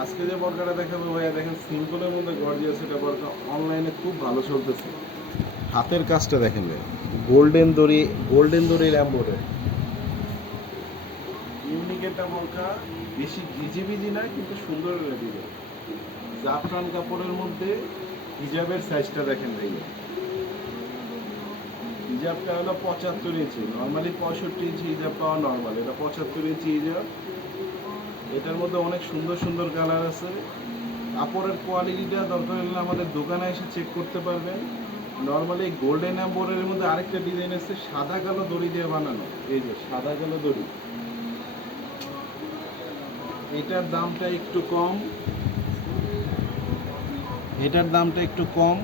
আজকে যে বরকাটা দেখাবো ভাইয়া, দেখেন সিম্পলের মধ্যে গর্জিয়াস এটা বরকা, অনলাইনে খুব ভালো চলতেছে। হাতের কাজটা দেখেন ভাই, গোল্ডেন দড়ির এমব্রয়ডারি, ইউনিক একটা বরকা, বেশি ভিজি না কিন্তু সুন্দর ডিজাইন। জাফরান কাপড়ের মধ্যে হিজাবের সাইজটা দেখেন ভাইয়া, হিজাবটা হলো 75 ইঞ্চি, নর্মালি 65 ইঞ্চি হিজাব পাওয়া নর্মাল, এটা 75 ইঞ্চি হিজাব। এটার মধ্যে অনেক সুন্দর সুন্দর কালার আছে। কাপড়ের কোয়ালিটিটা দরকার হলে আমাদের দোকানে এসে চেক করতে পারবেন। নর্মালি গোল্ডেন এমব্রয়ডারির মধ্যে আরেকটা ডিজাইন আছে সাদা কালো দড়ি দিয়ে বানানো, এই যে সাদা কালো দড়ি, এটার দামটা একটু কম,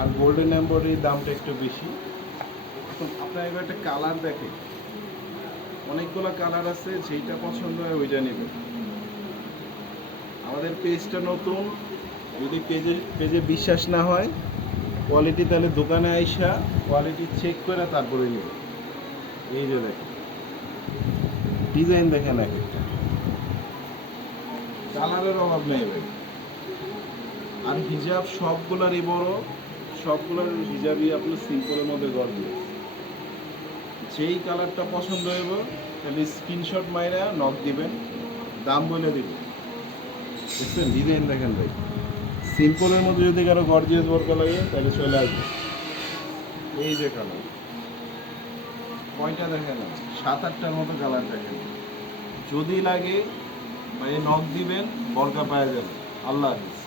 আর গোল্ডেন এমব্রয়ডারির দামটা একটু বেশি। এখন আপনার এবার একটা কালার দেখে, অনেকগুলো কালার আছে, যেইটা পছন্দ হয় ওইটা নেবেন। আমাদের পেজটা নতুন, যদি পেজে বিশ্বাস না হয় কোয়ালিটি, তাহলে দোকানে আইসা কোয়ালিটি চেক করে তারপরে নেবেন। এই যে দেখেন ডিজাইন, দেখেন এক একটা কালারের অভাব নেই ভাই। আর হিজাব সবগুলারই বড়, সবগুলার হিজাবই আপনার সিম্পলের মধ্যে গর্জিয়াস। যেই কালারটা পছন্দ হইব তাহলে স্ক্রিনশট মাইরা নক দিবেন, দাম বলে দিবেন। দেখছেন ডিজাইন দেখেন ভাই, সিম্পলের মধ্যে যদি কারো গর্জিয়াস বোরকা লাগে তাহলে চলে আসবে। এই যে কালার, কয়টা দেখেন, 7-8টার মতো কালার দেখেন। যদি লাগে ভাই নক দিবেন, বোরকা পাওয়া যাবে। আল্লাহ হাফেজ।